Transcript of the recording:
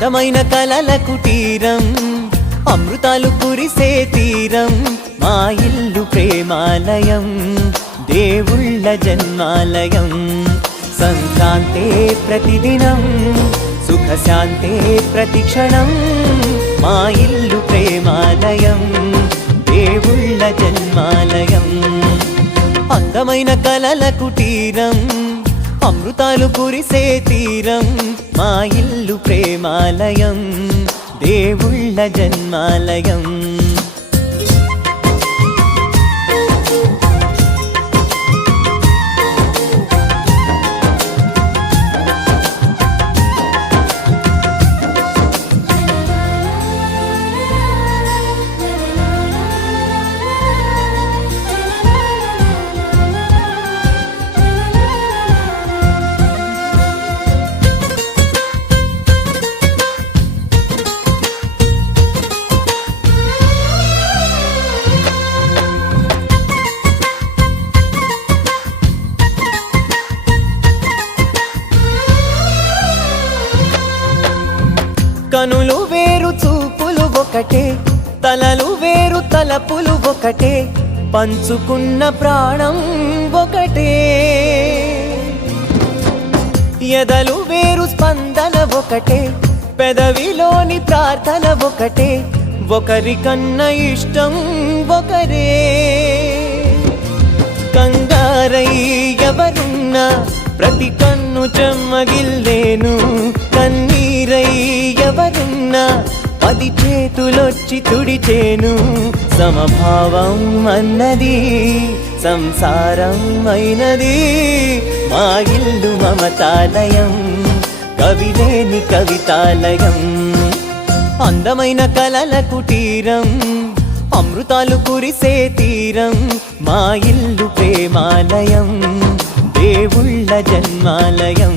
అందమైన కలల కుటీరం, అమృతాలు కురిసే తీరం, మా ఇల్లు ప్రేమాలయం, దేవుళ్ళ జన్మాలయం. సంక్రాంతే ప్రతిదినం, సుఖశాంతే ప్రతిక్షణం, మా ఇల్లు ప్రేమాలయం, దేవుళ్ళ జన్మాలయం. అందమైన కలల కుటీరం, అమృతాలు కురిసే తీరం, మా ఇల్లు ప్రేమాలయం, దేవుళ్ళ జన్మాలయం. కనులు వేరు చూపులు ఒకటే, తలలు వేరు తలపులు ఒకటే, పంచుకున్న ప్రాణం ఒకటే. ఎదలు వేరు స్పందన ఒకటే, పెదవిలోని ప్రార్థన ఒకటే, ఒకరికన్నా ఇష్టం ఒకరే. కంగారై ఎవరున్నా ప్రతి కన్ను చెమ్మగిల్లేను, కన్నీరై ఎవరున్నా 10 చేతులొచ్చి తుడిచేను. సమభావం అన్నది సంసారం అయినది, మా ఇల్లు మమతాలయం, కవిలేని కవితాలయం. అందమైన కలల కుటీరం, అమృతాలు కురిసే తీరం, మా ఇల్లు ప్రేమాలయం, దేవుళ్ళ జన్మాలయం.